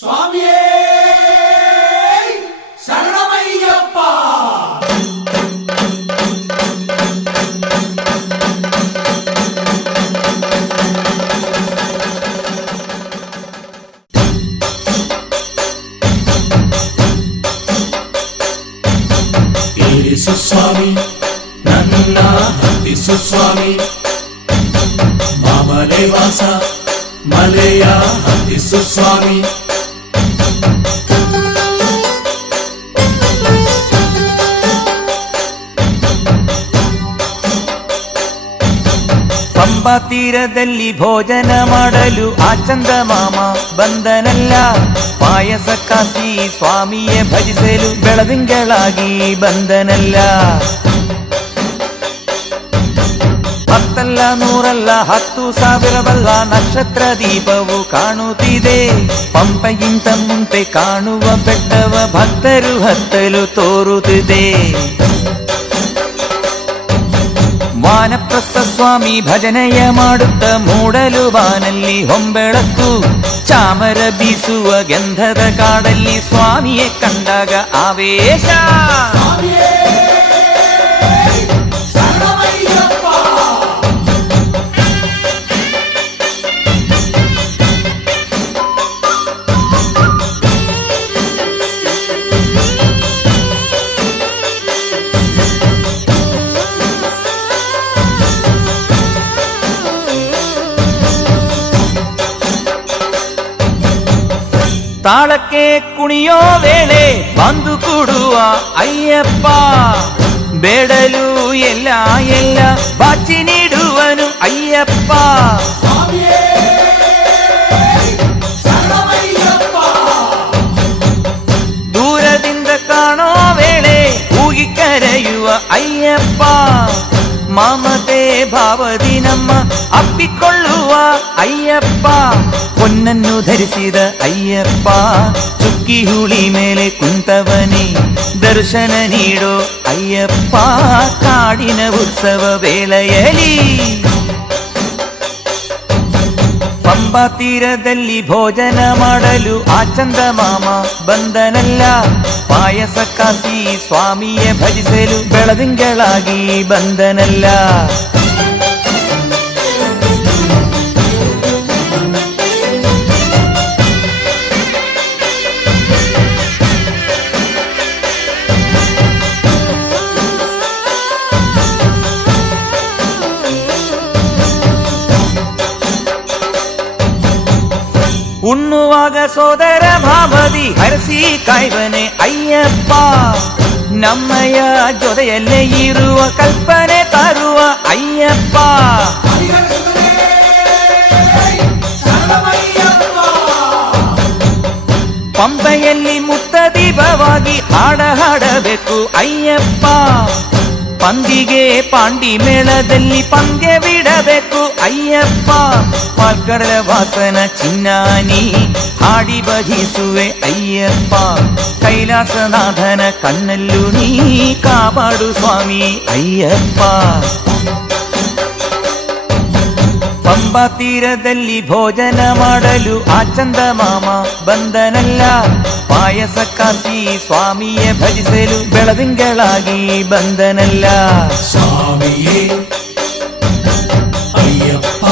ಸ್ವಾಮಿಯೇ ಶರಣಮಯ್ಯಪ್ಪ. ಏರಿಸು ಸ್ವಾಮಿ ನನ್ನ ಹತ್ತಿಸು ಸ್ವಾಮಿ, ಮಾಮಲೆ ವಾಸ ಮಲೆಯ ಹತ್ತಿಸು ಸ್ವಾಮಿ. ಪಂಬಾ ತೀರದಲ್ಲಿ ಭೋಜನ ಮಾಡಲು ಆ ಚಂದ ಮಾಮ ಬಂದನಲ್ಲ, ಪಾಯಸ ಕಾಸಿ ಸ್ವಾಮಿಯೇ ಭಜಿಸಲು ಬೆಳದಿಂಗಳಾಗಿ ಬಂದನಲ್ಲ. ಹತ್ತಲ್ಲ ನೂರಲ್ಲ 10,000ವಲ್ಲ ನಕ್ಷತ್ರ ದೀಪವು ಕಾಣುತ್ತಿದೆ. ಪಂಪೆಗಿಂತ ಮುಂದೆ ಕಾಣುವ ಬೆಟ್ಟವ ಭಕ್ತರು ಹತ್ತಲು ತೋರುತ್ತಿದೆ. ವಾನಪ್ರಸ್ಥ ಸ್ವಾಮಿ ಭಜನೆಯ ಮಾಡುತ್ತ ಮೂಡಲು ಬಾನಲ್ಲಿ ಹೊಂಬೆಳಕು, ಚಾಮರ ಬೀಸುವ ಗಂಧದ ಕಾಡಲ್ಲಿ ಸ್ವಾಮಿಯೇ ಕಂಡಾಗ ಆವೇಶ. ತಾಳಕ್ಕೆ ಕುಣಿಯೋ ವೇಳೆ ಬಂದು ಕೂಡುವ ಅಯ್ಯಪ್ಪ, ಬೇಡಲು ಎಲ್ಲ ಎಲ್ಲ ಬಾಚಿ ನೀಡುವನು ಅಯ್ಯಪ್ಪ. ದೂರದಿಂದ ಕಾಣೋ ವೇಳೆ ಕೂಗಿ ಕರೆಯುವ ಅಯ್ಯಪ್ಪ, ಮಮತೆ ಭಾವದಿ ನಮ್ಮ ಅಪ್ಪಿಕೊಳ್ಳುವ ಅಯ್ಯಪ್ಪ. ಹೊನ್ನನ್ನು ಧರಿಸಿದ ಅಯ್ಯಪ್ಪ, ಚುಕ್ಕಿ ಹುಳಿ ಮೇಲೆ ಕುಂತವನೇ ದರ್ಶನ ನೀಡೋ ಅಯ್ಯಪ್ಪ. ಕಾಡಿನ ಉತ್ಸವ ವೇಳೆಯಲ್ಲಿ ಪಂಬಾ ತೀರದಲ್ಲಿ ಭೋಜನ ಮಾಡಲು ಆ ಚಂದ ಮಾಮ ಬಂದನಲ್ಲ, ಪಾಯಸ ಕಾಸಿ ಸ್ವಾಮಿಯೇ ಭಜಿಸಲು ಬೆಳದಿಂಗಳಾಗಿ ಬಂದನಲ್ಲ. ಉಣ್ಣುವಾಗ ಸೋದರ ಭಾವದಿ ಹರಸಿ ಕಾಯ್ವನೆ ಅಯ್ಯಪ್ಪ, ನಮ್ಮಯ ಜೊತೆಯಲ್ಲೇ ಇರುವ ಕಲ್ಪನೆ ತರುವ ಅಯ್ಯಪ್ಪ. ಪಂಪೆಯಲ್ಲಿ ಮುತ್ತ ದೀಪವಾಗಿ ಹಾಡ ಹಾಡಬೇಕು ಅಯ್ಯಪ್ಪ, ಪಂದಿಗೆ ಪಾಂಡಿ ಮೇಳದಲ್ಲಿ ಪಂದ್ಯ ಬಿಡಬೇಕು ಅಯ್ಯಪ್ಪ. ಪಾಲ್ಕಡಲ ವಾಸನ ಚಿನ್ನಾನಿ ಹಾಡಿ ಭಜಿಸುವೆ ಅಯ್ಯಪ್ಪ, ಕೈಲಾಸನಾಥನ ಕಣ್ಣಲ್ಲೂ ನೀ ಕಾಪಾಡು ಸ್ವಾಮಿ ಅಯ್ಯಪ್ಪ. ಪಂಬಾ ತೀರದಲ್ಲಿ ಭೋಜನ ಮಾಡಲು ಆ ಚಂದ ಮಾಮ ಬಂದನಲ್ಲ, ಪಾಯಸ ಕಾಸಿ ಸ್ವಾಮಿಯೇ ಭಜಿಸಲು ಬೆಳದಿಂಗಳಾಗಿ ಬಂದನಲ್ಲ. ಸ್ವಾಮಿಯೇ ಅಯ್ಯಪ್ಪ,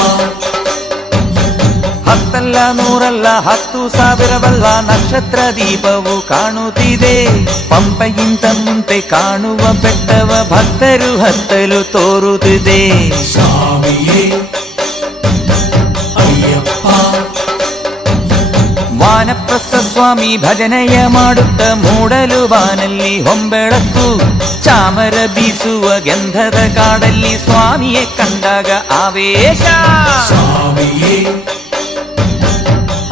ಹತ್ತಲ್ಲ ನೂರಲ್ಲ 10,000ವಲ್ಲ ನಕ್ಷತ್ರ ದೀಪವು ಕಾಣುತ್ತಿದೆ. ಪಂಪೆಗಿಂತ ಮುಂದೆ ಕಾಣುವ ಬೆಟ್ಟವ ಭಕ್ತರು ಹತ್ತಲು ತೋರುತ್ತಿದೆ. ಸ್ವಾಮಿಯೇ ಅಯ್ಯಪ್ಪ, ವಾನಪ್ರಸ್ಥ ಸ್ವಾಮಿ ಭಜನೆಯ ಮಾಡುತ್ತ ಮೂಡಲು ಬಾನಲ್ಲಿ ಹೊಂಬೆಳಕು, ಚಾಮರ ಬೀಸುವ ಗಂಧದ ಕಾಡಲ್ಲಿ ಸ್ವಾಮಿಯೇ ಕಂಡಾಗ ಆವೇಶ. ಸ್ವಾಮಿಯೇ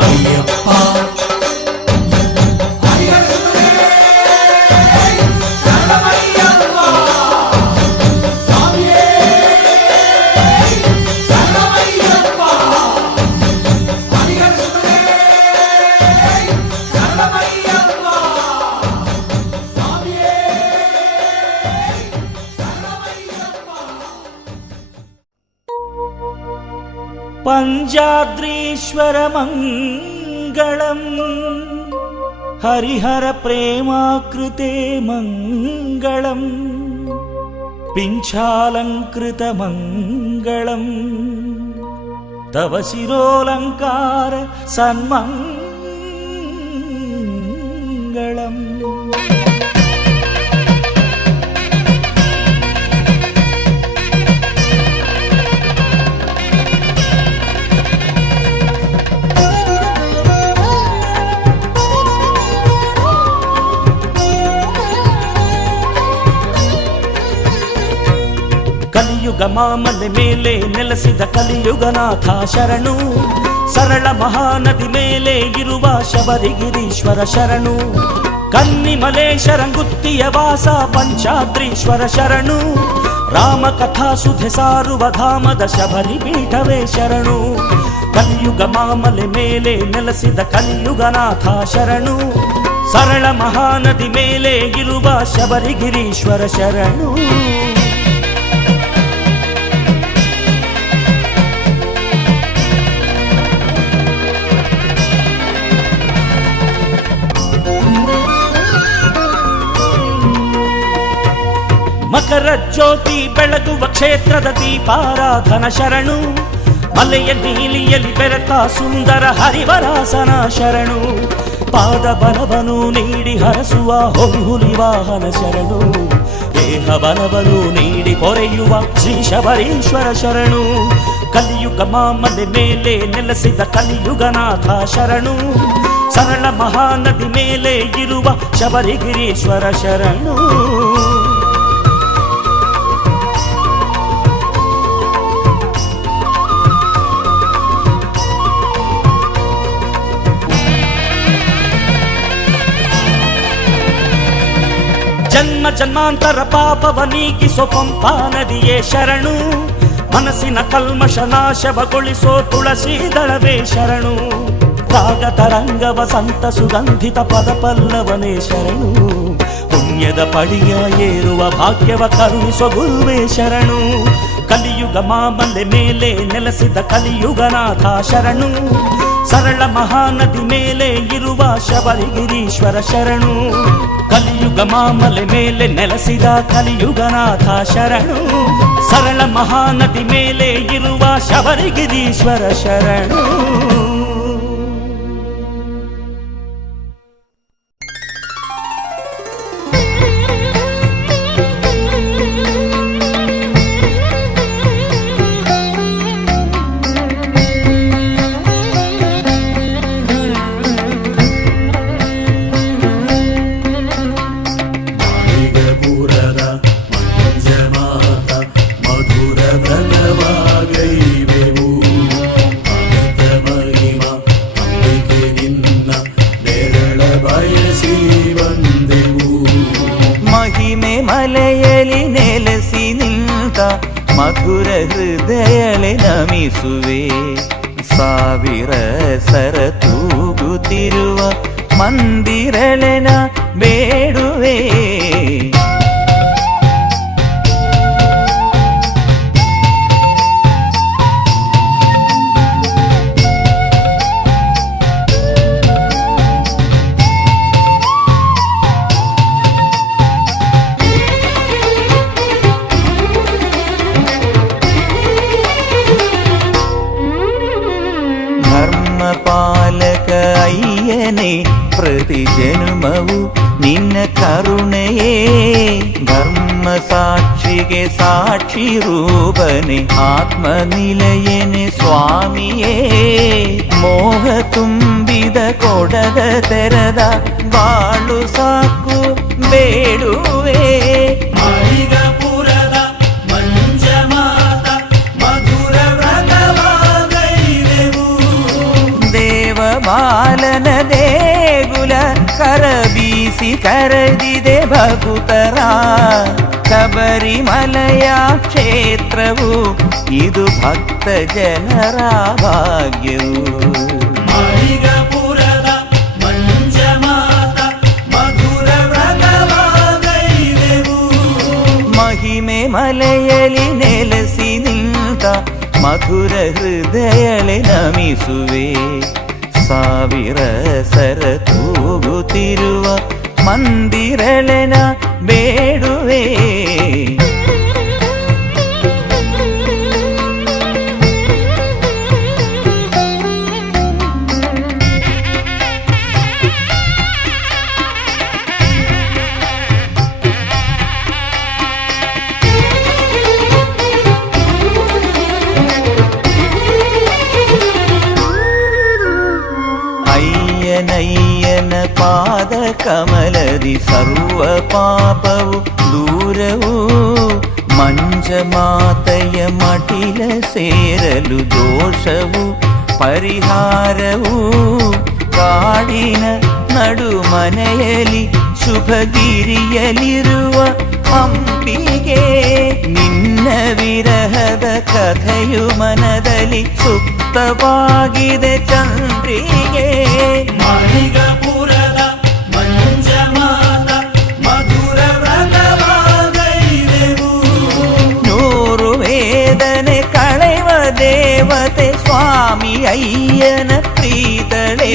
ಅಯ್ಯಪ್ಪ, ಪಂಜಾದ್ರೀಶ್ವರ ಮಂಗಳಂ ಮಂಗಳಂ ಹರಿಹರ ಪ್ರೇಮಾಕೃತೆ ಮಂಗಳಂ ಪಿಂಚಾಲಂಕೃತ ಮಂಗಳಂ ತವ ಶಿರೋಲಂಕಾರ ಸನ್ಮಂಗಳಂ. ಕಲಿಯುಗ ಮಾಮಲೆ ಮೇಲೆ ನೆಲೆಸಿದ ಕಲಿಯುಗನಾಥ ಶರಣು, ಸರಳ ಮಹಾನದಿ ಮೇಲೆ ಇರುವ ಶಬರಿಗಿರೀಶ್ವರ ಶರಣು, ಕನ್ನಿಮಲೇಶರಂಗುತ್ತಿಯ ವಾಸ ಪಂಚಾದ್ರೀಶ್ವರ ಶರಣು, ರಾಮಕಥಾ ಸುಧೆ ಸಾರುವ ಧಾಮದ ಶಬರಿ ಪೀಠವೇ ಶರಣು. ಕಲಿಯುಗ ಮಾಮಲೆ ಮೇಲೆ ನೆಲೆಸಿದ ಕಲಿಯುಗನಾಥ ಶರಣು, ಸರಳ ಮಹಾನದಿ ಮೇಲೆ ಇರುವ ಶಬರಿಗಿರೀಶ್ವರ ಶರಣು. ಮಕರ ಜ್ಯೋತಿ ಬೆಳಗುವ ಕ್ಷೇತ್ರದ ದೀಪಾರಾಧನ ಶರಣು, ಮಲೆಯ ನೀಲಿಯಲ್ಲಿ ಬೆರೆತ ಸುಂದರ ಹರಿವರಾಸನ ಶರಣು, ಪಾದ ಬಲವನು ನೀಡಿ ಹರಸುವ ಹೊಂಹುಲಿ ವಾಹನ ಶರಣು, ದೇಹ ಬಲವನು ನೀಡಿ ಪೊರೆಯುವ ಶ್ರೀ ಶಬರೀಶ್ವರ ಶರಣು. ಕಲಿಯುಗ ಮಾಮಲೆ ಮೇಲೆ ನೆಲೆಸಿದ ಕಲಿಯುಗನಾಥ ಶರಣು, ಸರಳ ಮಹಾನದಿ ಮೇಲೆ ಇರುವ ಶಬರಿಗಿರೀಶ್ವರ ಶರಣು. ಜನ್ಮ ಜನ್ಮಾಂತರ ಪಾಪವ ನೀಗಿಸೋ ಪಂಪಾ ನದಿಯೇ ಶರಣು, ಮನಸ್ಸಿನ ಕಲ್ಮಶ ನಾಶವಗೊಳಿಸೋ ತುಳಸಿ ದಳವೇ ಶರಣು, ರಾಗ ತರಂಗವ ಸಂತ ಸುಗಂಧಿತ ಪದ ಪಲ್ಲವನೇ ಶರಣು, ಪುಣ್ಯದ ಪಡಿಯ ಏರುವ ಭಾಗ್ಯವ ಕರುಣಿಸೋ ಗುರುವೇ ಶರಣು. ಕಲಿಯುಗ ಮಾಮಲೆ ಮೇಲೆ ನೆಲೆಸಿದ ಕಲಿಯುಗನಾಥ ಶರಣು, ಸರಳ ಮಹಾನದಿ ಮೇಲೆ ಇರುವ ಶಬರಿಗಿರೀಶ್ವರ ಶರಣು, ಕಲಿಯುಗ ಮಾಮಲೆ ಮೇಲೆ ನೆಲೆಸಿದ ಕಲಿಯುಗನಾಥ ಶರಣು, ಸರಳ ಮಹಾನದಿ ಮೇಲೆ ಇರುವ ಶಬರಿಗಿರೀಶ್ವರ ಶರಣು. ಮಲೆಯಲಿ ನೆಲೆಸಿ ನಿಂತ ಮಧುರ ಹೃದಯಲೆ ನಮಿಸುವೆ, ಸಾವಿರ ಸರ ತೂಗುತ್ತಿರುವ ಮಂದಿರಳೆನ ಬೇಡುವೆ. ಪಾಲಕ ಅಯ್ಯನೇ ಪ್ರತಿ ಜನ್ಮವು ನಿನ್ನ ಕರುಣೆಯೇ, ಧರ್ಮ ಸಾಕ್ಷಿಗೆ ಸಾಕ್ಷಿ ರೂಪನೆ ಆತ್ಮ ನಿಲಯನೆ ಸ್ವಾಮಿಯೇ, ಮೋಹ ತುಂಬಿದ ಕೊಡದ ತೆರದ ಬಾಳು ಸಾಕು ಬೇಡುವೆ. ಬಾಲನ ದೇಗುಲ ಕರ ಬೀಸಿ ಕರೆದಿದೆ ಭಕುತರ, ಶಬರಿಮಲೆಯ ಕ್ಷೇತ್ರವು ಇದು ಭಕ್ತ ಜನರ ಭಾಗ್ಯವು. ಮಹಿಮೆ ಮಲೆಯಲಿ ನೆಲೆಸಿ ನಿಂತ ಮಧುರ ಹೃದಯಲೆ ನಮಿಸುವೆ, ಸಾವಿರ ಸರ ತೂಗುತ್ತಿರುವ ಮಂದಿರಳೆನ ಬೇಡುವೆ. ಅಯ್ಯನಯ್ಯನ ಪಾದ ಕಮಲದಿ ಸರ್ವ ಪಾಪವು ದೂರವು, ಮಂಜಮಾತೆಯ ಮಟಿಲ ಸೇರಲು ದೋಷವು ಪರಿಹಾರವು. ಕಾಡಿನ ನಡುಮನೆಯಲ್ಲಿ ಶುಭಗಿರಿಯಲಿರುವ ಹಂಪಿಗೆ ನಿನ್ನ ವಿರಹದ ಕಥೆಯು ಮನದಲ್ಲಿ ಸುಪ್ತವಾಗಿದೆ ಚಂದ್ರಿಗೆ. ಮಾಳಿಗಪುರದ ಮಂಜಮಾತ ಮಧುರ ವ್ರತವಾಗೈದೆವು. ನೂರು ವೇದನೆ ಕಳೆವ ದೇವತೆ ಸ್ವಾಮಿ ಅಯ್ಯನ ಪ್ರೀತಳೆ.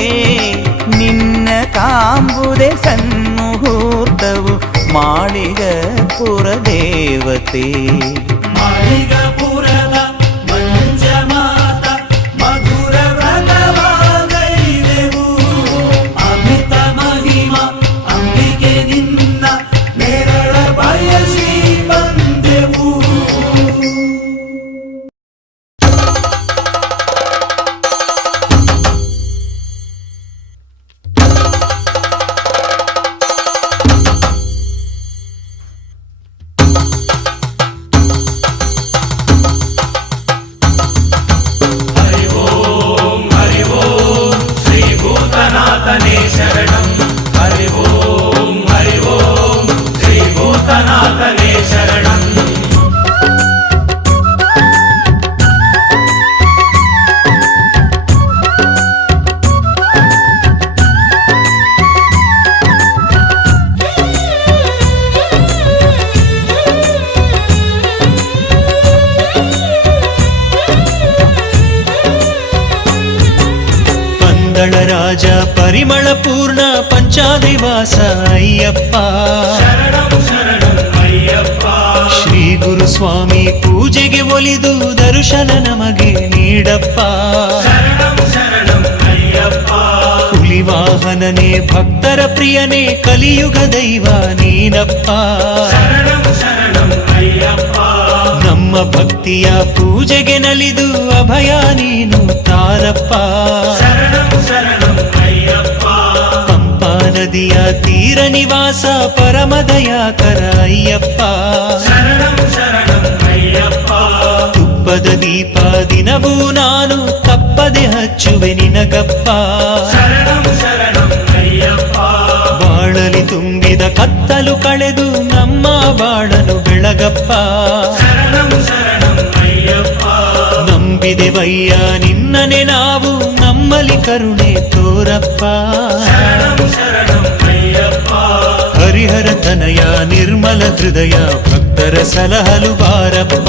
ನಿನ್ನ ಕಾಂಬುದೆ ಸನ್ಮುಹೂರ್ತವು ಮಾಳಿಗಪುರ ದೇವತೆ. ಮಾಳಿಗಪುರದ ಮಂಜಮಾತ ಮಧುರ ವ್ರತವಾಗೈದೆವು. ಅಮಿತ ಮಹಿಮ ಅಂಬಿಕೆ ನಿನ್ನ ನೆರಳ ಬಯಸಿ ಬಂದೆವು. ರಾಜ ಪರಿಮಳ ಪೂರ್ಣ ಪಂಚಾದಿವಾಸ ಅಯ್ಯಪ್ಪ. ಶ್ರೀ ಗುರುಸ್ವಾಮಿ ಪೂಜೆಗೆ ಒಲಿದು ದರ್ಶನ ನಮಗೆ ನೀಡಪ್ಪ. ಹುಲಿವಾಹನನೇ ಭಕ್ತರ ಪ್ರಿಯನೇ ಕಲಿಯುಗ ದೈವ ನೀನಪ್ಪ. ನಮ್ಮ ಭಕ್ತಿಯ ಪೂಜೆಗೆ ನಲಿದು ಅಭಯ ನೀನು ತಾರಪ್ಪ. ಪಂಪಾ ನದಿಯ ತೀರ ನಿವಾಸ ಪರಮದಯಾಕರ ಅಯ್ಯಪ್ಪ. ತುಪ್ಪದ ದೀಪ ದಿನವೂ ನಾನು ತಪ್ಪದೆ ಹಚ್ಚುವೆ ನಿನಗಪ್ಪ. ಬಾಳಲಿ ತುಂಬಿದ ಕತ್ತಲು ಕಳೆದು ನಮ್ಮ ಬಾಳನು ಬೆಳಗಪ್ಪ. ನಂಬಿದೆವಯ್ಯ ನಿನ್ನನೆ ನಾವು, ನಮ್ಮಲ್ಲಿ ಕರುಣೆ ತೋರಪ್ಪ. ಹರಿಹರ ತನಯ ನಿರ್ಮಲ ಹೃದಯ ಭಕ್ತರ ಸಲಹಲು ಬಾರಪ್ಪ.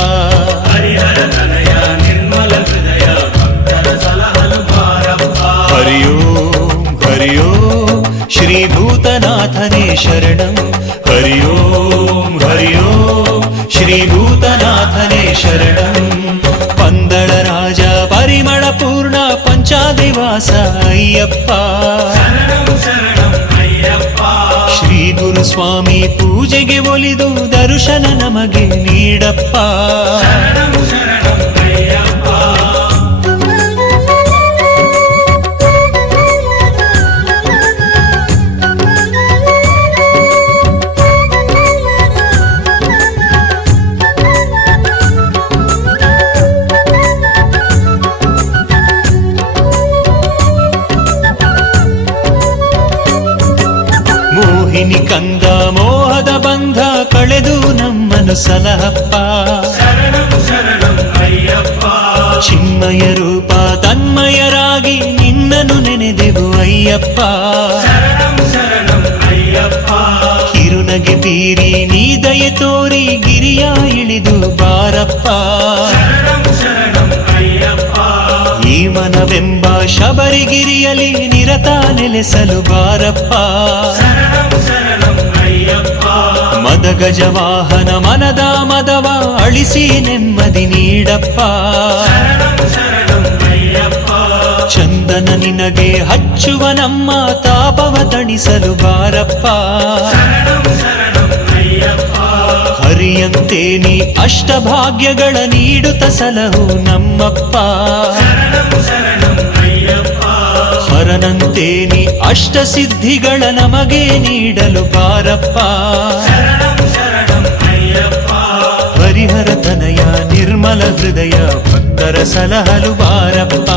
ಹರಿಯೋಂ ಹರಿಯೋಂ ಶ್ರೀ ಭೂತನಾಥನೇ ಶರಣಂ. ಹರಿಯೋಂ ಹರಿಯೋಂ ಶ್ರೀ ಭೂತನಾಥನೇ ಶರಣಂ. ಪಂದಳ ರಾಜ ಪರಿಮಳ ಪೂರ್ಣ ಪಂಚಾದಿವಾಸ ಅಯ್ಯಪ್ಪ. ಶ್ರೀ ಗುರುಸ್ವಾಮಿ ಪೂಜೆಗೆ ಒಲಿದು ದರ್ಶನ ನಮಗೆ ನೀಡಪ್ಪ. ಮೋಹಿನಿ ಕಂದ ಮೋಹದ ಬಂಧ ಕಳೆದು ನಮ್ಮನ್ನು ಸಲಹಪ್ಪ. ಚಿನ್ಮಯ ರೂಪ ತನ್ಮಯರಾಗಿ ನಿನ್ನನ್ನು ನೆನೆದೆವು ಅಯ್ಯಪ್ಪ. ಕಿರುನಗೆ ಬೀರಿ ನೀ ದಯೆ ತೋರಿ ಗಿರಿಯ ಇಳಿದು ಬಾರಪ್ಪ. ಈ ಮನವೆಂಬ ಶಬರಿಗಿರಿಯಲಿ ನಿರತ ನೆಲೆಸಲು ಬಾರಪ್ಪ. ಮದಗಜ ವಾಹನ ಮನದ ಮದವ ಅಳಿಸಿ ನೆಮ್ಮದಿ ನೀಡಪ್ಪ. ಚಂದನ ನಿನಗೆ ಹಚ್ಚುವ ನಮ್ಮ ತಾಪವ ತಣಿಸಲು ಬಾರಪ್ಪ. ಹರಿಯಂತೆ ನೀ ಅಷ್ಟಭಾಗ್ಯಗಳ ನೀಡುತ್ತ ಸಲಹು ನಮ್ಮಪ್ಪ. ಹರನಂತೆ ನೀ ಅಷ್ಟ ಸಿದ್ಧಿಗಳ ನಮಗೆ ನೀಡಲು ಬಾರಪ್ಪ. ಹರಿಹರ ತನಯ ನಿರ್ಮಲ ಹೃದಯ ಭಕ್ತರ ಸಲಹಲು ಬಾರಪ್ಪ.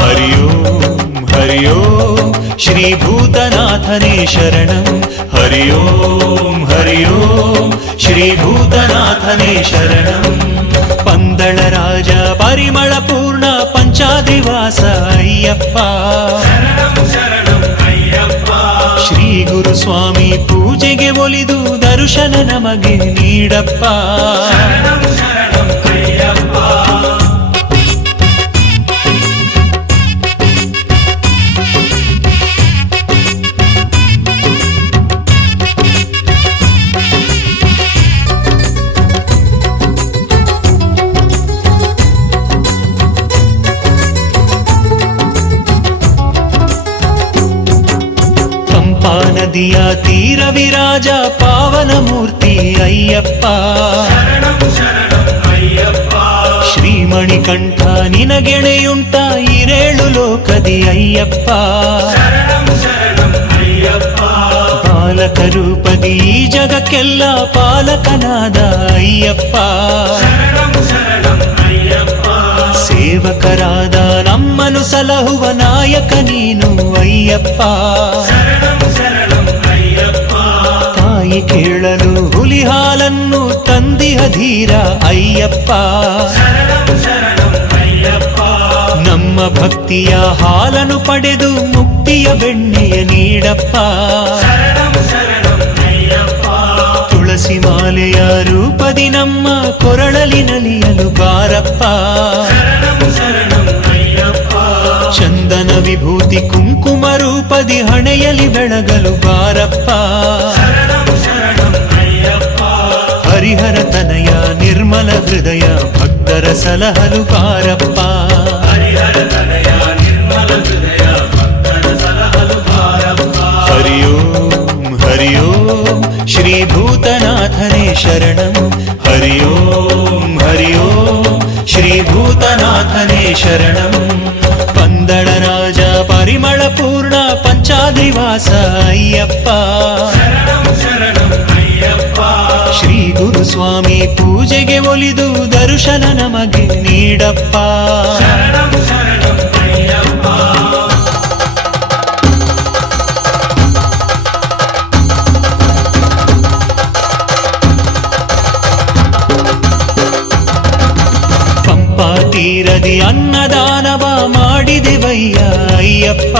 ಹರಿ ಓಂ ಹರಿ ಓಂ ಶ್ರೀ ಭೂತನಾಥನೇ ಶರಣಂ. ಹರಿ ಓಂ ಹರಿ ಓಂ ಶ್ರೀ ಭೂತನಾಥನೇ ಶರಣಂ. ಪಂದಳ ರಾಜ ಪರಿಮಳ ಪೂರ್ಣ ಪಂಚಾದ್ರಿವಾಸ ಅಯ್ಯಪ್ಪ. ಶ್ರೀ ಗುರು ಸ್ವಾಮಿ ಪೂಜೆಗೆ ಒಲಿದು ದರ್ಶನ ನಮಗೆ ನೀಡಪ್ಪ. ನದಿಯ ತೀರ ವಿರಾಜ ಪಾವನ ಮೂರ್ತಿ ಅಯ್ಯಪ್ಪ. ಶ್ರೀಮಣಿಕಂಠ ನಿನಗೆಣೆಯುಂಟ ಇರೇಳು ಲೋಕದಿ ಅಯ್ಯಪ್ಪ. ಬಾಲಕ ರೂಪದಿ ಈ ಜಗಕ್ಕೆಲ್ಲ ಪಾಲಕನಾದ ಅಯ್ಯಪ್ಪ. ಸೇವಕರಾದ ನಮ್ಮನು ಸಲಹುವ ನಾಯಕ ನೀನು ಅಯ್ಯಪ್ಪ. ತಾಯಿ ಕೇಳಲು ಹುಲಿ ಹಾಲನ್ನು ತಂದಿಹ ಧೀರ ಅಯ್ಯಪ್ಪ. ನಮ್ಮ ಭಕ್ತಿಯ ಹಾಲನ್ನು ಪಡೆದು ಮುಕ್ತಿಯ ಬೆಣ್ಣೆಯ ನೀಡಪ್ಪ. ತುಳಸಿ ಮಾಲೆಯ ರೂಪದಿ ನಮ್ಮ ಕೊರಳಲಿ ನಲಿಯಲು ಬಾರಪ್ಪ. ಚಂದನ ವಿಭೂತಿ ಕುಂಕುಮ ರೂಪದಿ ಹಣೆಯಲಿ ಬೆಳಗಲು ಬಾರಪ್ಪ. ಹರಿಹರ ತನಯ ನಿರ್ಮಲ ಹೃದಯ ಭಕ್ತರ ಸಲಹಲು ಬಾರಪ್ಪ. ಹರಿ ಓಂ ಹರಿ ಓಂ ಶ್ರೀ ಭೂತನಾಥನೇ ಶರಣಂ. ಹರಿ ಓಂ ಹರಿ ಓಂ ಶ್ರೀ ಭೂತನಾಥನೇ ಶರಣಂ. ಪಂದಳ ರಾಜ ಪರಿಮಳ ಪೂರ್ಣ ಪಂಚಾದ್ರಿವಾಸ ಅಯ್ಯಪ್ಪ. ಶ್ರೀ ಗುರು ಸ್ವಾಮಿ ಪೂಜೆಗೆ ಒಲಿದು ದರ್ಶನ ನಮಗೆ ನೀಡಪ್ಪ. ಪಂಪಾ ತೀರದಿ ಅನ್ನದಾನವ ಮಾಡಿದೆವಯ್ಯ ಅಯ್ಯಪ್ಪ.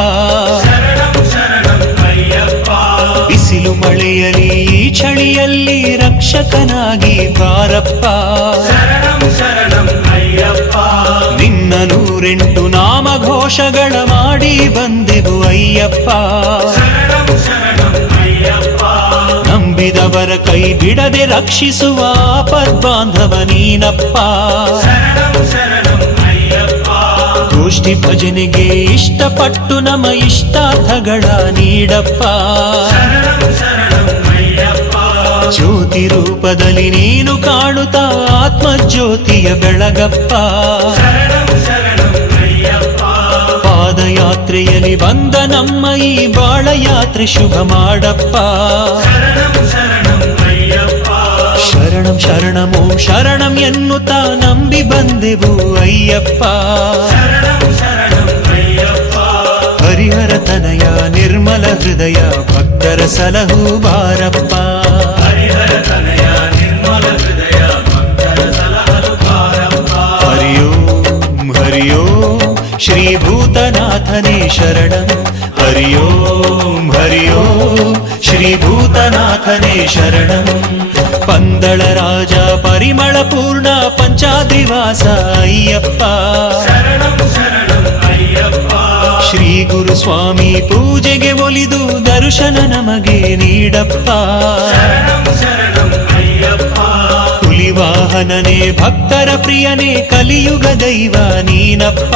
ಬಿಸಿಲು ಮಳೆಯಲಿ ಈ ಚಳಿಯಲ್ಲಿ ರಕ್ಷಕನಾಗಿ ಬಾರಪ್ಪ. ನಿನ್ನ 108 ನಾಮಘೋಷಗಳ ಮಾಡಿ ಬಂದೆವು ಅಯ್ಯಪ್ಪ. ನಂಬಿದವರ ಕೈ ಬಿಡದೆ ರಕ್ಷಿಸುವ ಆಪದ್ಬಾಂಧವ ನೀನಪ್ಪ. ಗೋಷ್ಠಿ ಭಜನೆಗೆ ಇಷ್ಟಪಟ್ಟು ನಮ್ಮ ಇಷ್ಟಾರ್ಥಗಳ ನೀಡಪ್ಪ. ಜ್ಯೋತಿ ರೂಪದಲ್ಲಿ ನೀನು ಕಾಣುತ್ತಾ ಆತ್ಮಜ್ಯೋತಿಯ ಬೆಳಗಪ್ಪ. ಪಾದಯಾತ್ರೆಯಲ್ಲಿ ಬಂದ ನಮ್ಮ ಈ ಬಾಳಯಾತ್ರೆ ಶುಭ ಮಾಡಪ್ಪ. ಶರಣಂ ಶರಣಮೋ ಶರಣಂ ಎನ್ನುತ್ತಾ ನಂಬಿ ಬಂದೆವು ಅಯ್ಯಪ್ಪ. ಹರಿಹರ ತನಯ ನಿರ್ಮಲ ಹೃದಯ ಭಕ್ತರ ಸಲಹು ಬಾರಪ್ಪ. ಹರಿ ಓಂ ಹರಿ ಓಂ ಶ್ರೀಭೂತನಾಥನೇ ಶರಣಂ. ಹರಿ ಓಂ ಹರಿ ಓಂ ಶ್ರೀಭೂತನಾಥನೇ ಶರಣಂ. ಪಂದಳ ರಾಜ ಪರಿಮಳ ಪೂರ್ಣ ಪಂಚಾದ್ರಿವಾಸ ಅಯ್ಯಪ್ಪ. ಶ್ರೀ ಗುರು ಸ್ವಾಮಿ ಪೂಜೆಗೆ ಒಲಿದು ದರ್ಶನ ನಮಗೆ ನೀಡಪ್ಪ. ಹುಲಿವಾಹನನೇ ಭಕ್ತರ ಪ್ರಿಯನೇ ಕಲಿಯುಗ ದೈವ ನೀನಪ್ಪ.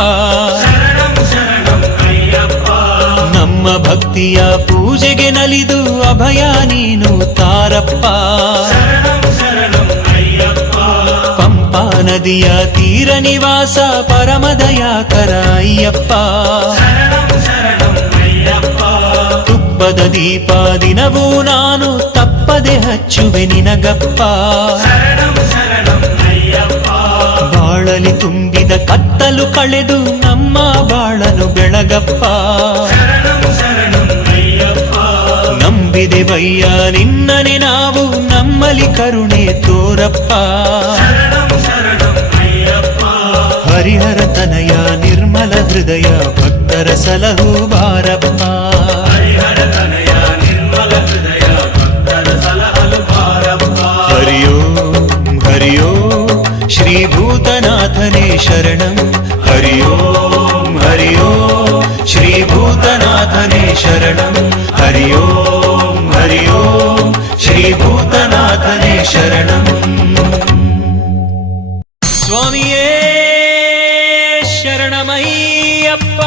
ನಮ್ಮ ಭಕ್ತಿಯ ಪೂಜೆಗೆ ನಲಿದು ಅಭಯ ನೀನು ತಾರಪ್ಪ. ಪಂಪಾ ನದಿಯ ತೀರ ನಿವಾಸ ಪರಮದಯಾಕರ ಅಯ್ಯಪ್ಪ. ತುಪ್ಪದ ದೀಪ ದಿನವೂ ನಾನು ತಪ್ಪದೆ ಹಚ್ಚುವೆ ನಿನಗಪ್ಪ. ಬಾಳಲಿ ತುಂಬಿದ ಕತ್ತಲು ಕಳೆದು ನಮ್ಮ ಬಾಳನು ಬೆಳಗಪ್ಪ. ನಂಬಿದೆವಯ್ಯ ನಿನ್ನನೆ ನಾವು ನಮ್ಮಲಿ ಕರುಣೆ ತೋರಪ್ಪ. ಹರಿಹರ ತನಯ ನಿರ್ಮಲ ಹೃದಯ ಭಕ್ತರ ಸಲಹು ಬಾರಪ್ಪ. ಹರಿ ಓಂ ಹರಿ ಓಂ ಶ್ರೀಭೂತನಾಥನೇ ಶರಣಂ. ಹರಿ ಓಂ ಹರಿ ಓಂ ಶ್ರೀಭೂತನಾಥನೇ ಶರಣಂ. ಹರಿ ಓಂ ಹರಿ ಓಂ ಶ್ರೀಭೂತನಾಥನೇ ಶರಣಂ. ಸ್ವಾಮಿಯೇ ಶರಣಮಯ್ಯಪ್ಪ.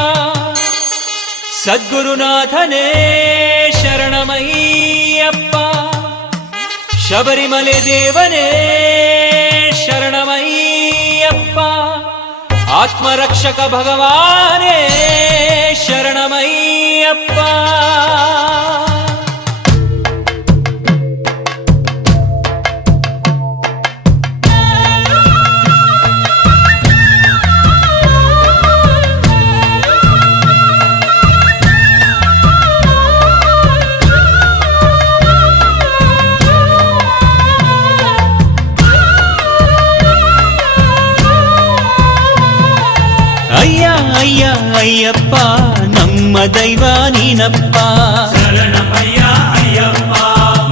ಸದ್ಗುರುನಾಥನೇ ಶರಣಮಯ್ಯಪ್ಪ. ಶಬರಿಮಲೆ ದೇವನೇ ಶರಣಮಯ್ಯಪ್ಪ. ಆತ್ಮರಕ್ಷಕ ಭಗವಾನೇ ಶರಣಮಯ್ಯಪ್ಪ. ಅಯ್ಯ ಅಯ್ಯ ಅಯ್ಯಪ್ಪ ನಮ್ಮ ದೈವ ನೀನಪ್ಪ.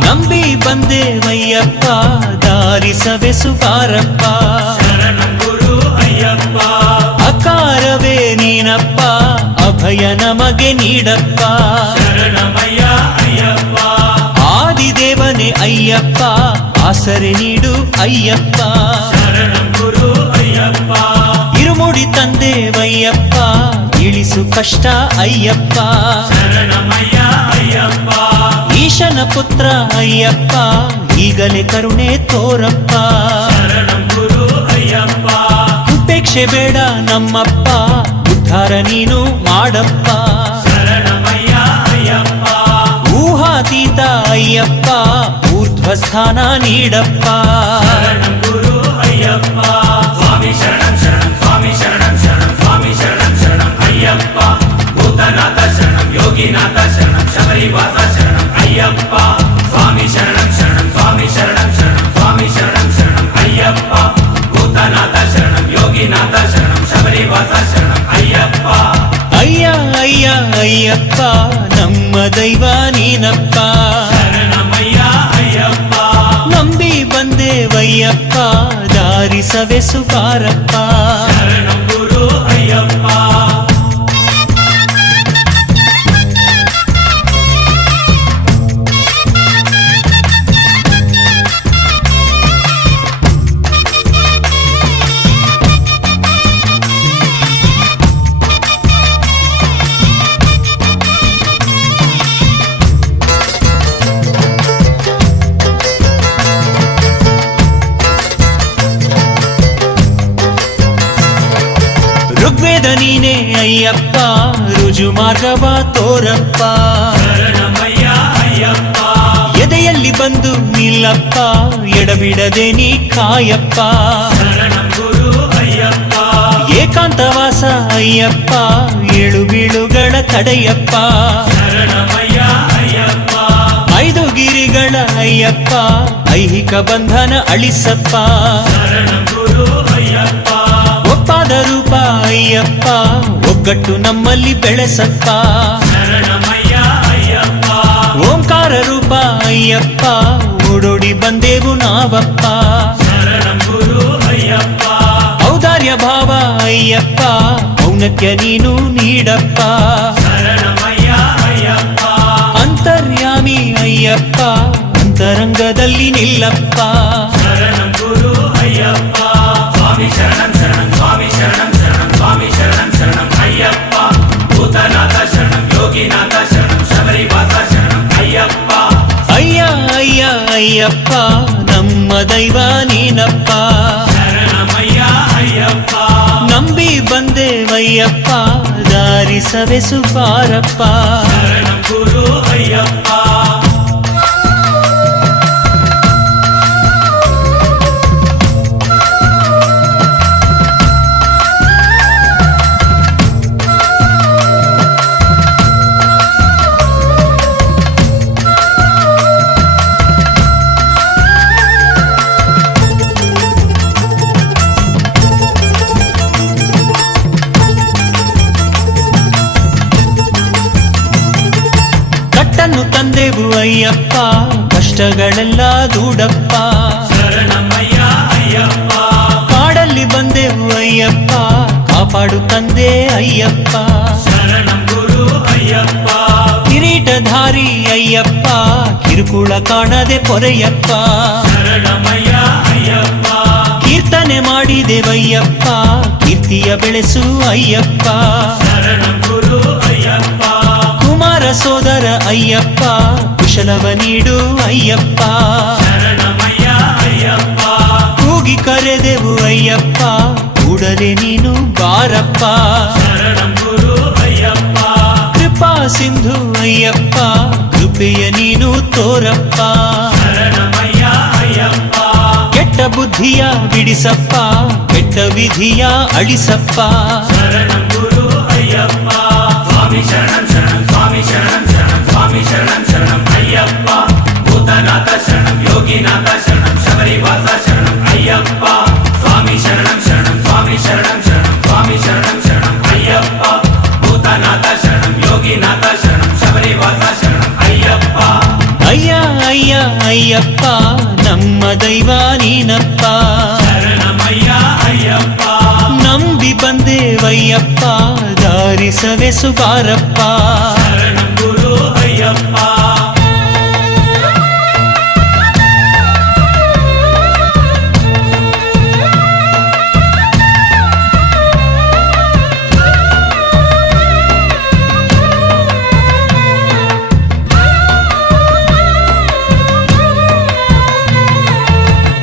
ನಂಬಿ ಬಂದೇವಯ್ಯಪ್ಪ ದಾರಿ ಸವೆಸುಗಾರಪ್ಪ. ಅಕಾರವೇ ನೀನಪ್ಪ ಅಭಯ ನಮಗೆ ನೀಡಪ್ಪ. ಆದಿದೇವನೇ ಅಯ್ಯಪ್ಪ ಆಸರೆ ನೀಡು ಅಯ್ಯಪ್ಪ. ಇರುಮುಡಿ ತಂದೇವಯ್ಯಪ್ಪ ಇಳಿಸು ಕಷ್ಟ ಅಯ್ಯಪ್ಪ. ಈಶನ ಪುತ್ರ ಅಯ್ಯಪ್ಪ ಈಗಲೇ ಕರುಣೆ ತೋರಪ್ಪ. ಉಪೇಕ್ಷೆ ಬೇಡ ನಮ್ಮಪ್ಪ ಉದ್ಧಾರ ನೀನು ಮಾಡಪ್ಪ. ಊಹಾತೀತ ಅಯ್ಯಪ್ಪ ಊರ್ಧ್ವ ಸ್ಥಾನ ನೀಡಪ್ಪ. ಸ್ವಾಮಿ ಶರಣಂ ಶರಣಂ ಸ್ವಾಮಿ ಶರಣಂ ಶರಣಂ ಸ್ವಾಮಿ ಶರಣಂ ಶರಣಂ ಅಯ್ಯಪ್ಪ. ಭೂತನಾಥ ಶರಣಂ ಯೋಗಿನಾಥ ಶರಣಂ ಶಬರಿವಾಸ ಶರಣಂ ಅಯ್ಯಪ್ಪ. ಸ್ವಾಮಿ ಶರಣಂ ಶರಣಂ ಸ್ವಾಮಿ ಶರಣಂ ಶರಣಂ ಸ್ವಾಮಿ ಶರಣಂ ಶರಣಂ ಅಯ್ಯಪ್ಪ. ಭೂತನಾಥ ಶರಣಂ ಯೋಗಿನಾಥ ಶರಣಂ ಶಬರಿವಾಸ ಶರಣಂ ಅಯ್ಯಪ್ಪ. ಅಯ್ಯ ಅಯ್ಯ ಅಯ್ಯಪ್ಪ ನಮ್ಮ ದೈವ ನೀನಪ್ಪ. ಶರಣಮಯ್ಯ ಅಯ್ಯಪ್ಪ. ನಂಬಿ ಬಂದೇವಯ್ಯಪ್ಪ ದಾರಿ ಸವೆಸುಗಾರಪ್ಪ. ಶರಣಂ ಗುರು ಅಯ್ಯಪ್ಪ. ಋಗ್ವೇದ ನೀನೇ ಅಯ್ಯಪ್ಪ ರುಜು ಮಾರ್ಗವ ತೋರಪ್ಪ. ಶರಣಮಯ್ಯ ಅಯ್ಯಪ್ಪ. ಎದೆಯಲ್ಲಿ ಬಂದು ನಿಲ್ಲಪ್ಪ ಎಡಬಿಡದೆ ನೀ ಕಾಯಪ್ಪ. ಶರಣಂ ಗುರು ಅಯ್ಯಪ್ಪ. ಏಕಾಂತವಾಸ ಅಯ್ಯಪ್ಪ ಏಳು ಬೀಳುಗಳ ತಡೆಯಪ್ಪ. ಶರಣಮಯ್ಯ ಅಯ್ಯಪ್ಪ. 5 ಗಿರಿಗಳ ಅಯ್ಯಪ್ಪ ಐಹಿಕ ಬಂಧನ ಅಳಿಸಪ್ಪ. ಶರಣಂ ಗುರು ಅಯ್ಯಪ್ಪ. ಒಪ್ಪಾದ ರೂಪ ಅಯ್ಯಪ್ಪ, ಒಗ್ಗಟ್ಟು ನಮ್ಮಲ್ಲಿ ಬೆಳೆಸಪ್ಪ. ಶರಣಮಯ್ಯ ಅಯ್ಯಪ್ಪ, ಓಂಕಾರ ರೂಪ ಅಯ್ಯಪ್ಪ, ಓಡೋಡಿ ಬಂದೆವು ನಾವಪ್ಪ. ಶರಣಂ ಗುರು ಅಯ್ಯಪ್ಪ, ಔದಾರ್ಯ ಭಾವ ಅಯ್ಯಪ್ಪ, ಔನ್ನತ್ಯ ನೀನು ನೀಡಪ್ಪ. ಶರಣಮಯ್ಯ ಅಯ್ಯಪ್ಪ, ಅಂತರ್ಯಾಮಿ ಅಯ್ಯಪ್ಪ, ಅಂತರಂಗದಲ್ಲಿ ನಿಲ್ಲಪ್ಪ. ಶರಣಂ ಗುರು ಅಯ್ಯಪ್ಪ, ಸ್ವಾಮಿ ಶರಣಂ ಶರಣಂ ಸ್ವಾಮಿ ಶರಣಂ ಶರಣಂ ಸ್ವಾಮಿ ಶರಣಂ ಶರಣಂ ಅಯ್ಯಪ್ಪ. ಭೂತನಾಥ ಶರಣಂ ಯೋಗಿನಾಥ ಶರಣಂ ಶಬರಿವಾಸ ಶರಣಂ ಅಯ್ಯಪ್ಪ. ಅಯ್ಯ ಅಯ್ಯ ಅಯ್ಯಪ್ಪ, ನಮ್ಮ ದೈವ ನೀನಪ್ಪ. ಶರಣಮಯ್ಯ ಅಯ್ಯಪ್ಪ, ನಂಬಿ ಬಂದೇವಯ್ಯಪ್ಪ, ದಾರಿ ಸವೆಸು ಬಾರಪ್ಪ. ಶರಣಂ ಗುರು ಅಯ್ಯಪ್ಪ. ಕಟ್ಟನ್ನು ತಂದೆವು ಅಯ್ಯಪ್ಪ, ಕಷ್ಟಗಳೆಲ್ಲ ದೂಡಪ್ಪ. ಶರಣಮಯ್ಯ ಅಯ್ಯಪ್ಪ, ಕಾಡಲ್ಲಿ ಬಂದೆವು ಅಯ್ಯಪ್ಪ, ಕಾಪಾಡು ತಂದೆ ಅಯ್ಯಪ್ಪ. ಶರಣಂ ಗುರು ಅಯ್ಯಪ್ಪ, ಕಿರೀಟಧಾರಿ ಅಯ್ಯಪ್ಪ, ಕಿರುಕುಳ ಕಾಣದೆ ಪೊರೆಯಪ್ಪ. ಶರಣಮಯ್ಯ ಅಯ್ಯಪ್ಪ, ಕೀರ್ತನೆ ಮಾಡಿದೆವಯ್ಯಪ್ಪ, ಕೀರ್ತಿಯ ಬೆಳೆಸು ಅಯ್ಯಪ್ಪ. ಶರಣಂ ಗುರು ಅಯ್ಯಪ್ಪ, ಕುಮಾರ ಸೋದರ ಅಯ್ಯಪ್ಪ, ಕುಶಲವ ನೀಡು ಅಯ್ಯಪ್ಪ. ಶರಣಮಯ್ಯ ಅಯ್ಯಪ್ಪ, ಕೂಗಿ ಕರೆದೆವು ಅಯ್ಯಪ್ಪ, ಕೂಡಲೇ ನೀನು ಬಾರಪ್ಪ. ಶರಣಂ ಗುರು ಅಯ್ಯಪ್ಪ, ಕೃಪಾ ಸಿಂಧು ಅಯ್ಯಪ್ಪ, ಕೃಪೆಯ ನೀನು ತೋರಪ್ಪ. ಶರಣಮಯ್ಯ ಅಯ್ಯಪ್ಪ, ಕೆಟ್ಟ ಬುದ್ಧಿಯ ಬಿಡಿಸಪ್ಪ, ಕೆಟ್ಟ ವಿಧಿಯ ಅಳಿಸಪ್ಪ. ಶರಣಂ ಗುರು ಅಯ್ಯಪ್ಪ, ಸ್ವಾಮಿ ಶರಣಂ ಶರಣಂ ಸ್ವಾಮಿ ಶರಣಂ ಶರಣಂ ಸ್ವಾಮಿ ಶರಣಂ ಶರಣಂ ಅಯ್ಯಪ್ಪ. ಭೂತನಾಥ ಶರಣಂ ಯೋಗಿನಾಥ ಶರಣಂ ಶಬರಿವಾಸ ಶರಣಂ ಅಯ್ಯಪ್ಪ. ಸ್ವಾಮಿ ಶರಣಂ ಶರಣಂ ಸ್ವಾಮಿ ಶರಣಂ ಶರಣಂ ಸ್ವಾಮಿ ಶರಣಂ ಶರಣಂ ಅಯ್ಯಪ್ಪ. ಭೂತನಾಥ ಶರಣಂ ಯೋಗಿನಾಥ ಶರಣಂ ಶಬರಿವಾಸ ಶರಣಂ ಅಯ್ಯಪ್ಪ. ಅಯ್ಯ ಅಯ್ಯ ಅಯ್ಯಪ್ಪ, ನಮ್ಮ ದೈವ ನೀನಪ್ಪ. ಶರಣಮಯ್ಯ ಅಯ್ಯಪ್ಪ, ನಂಬಿ ಬಂದೇವಯ್ಯಪ್ಪ, ದಾರಿ ಸವೆಸು ಬಾರಪ್ಪ. ಶರಣಂ ಗುರು ಅಯ್ಯಪ್ಪ.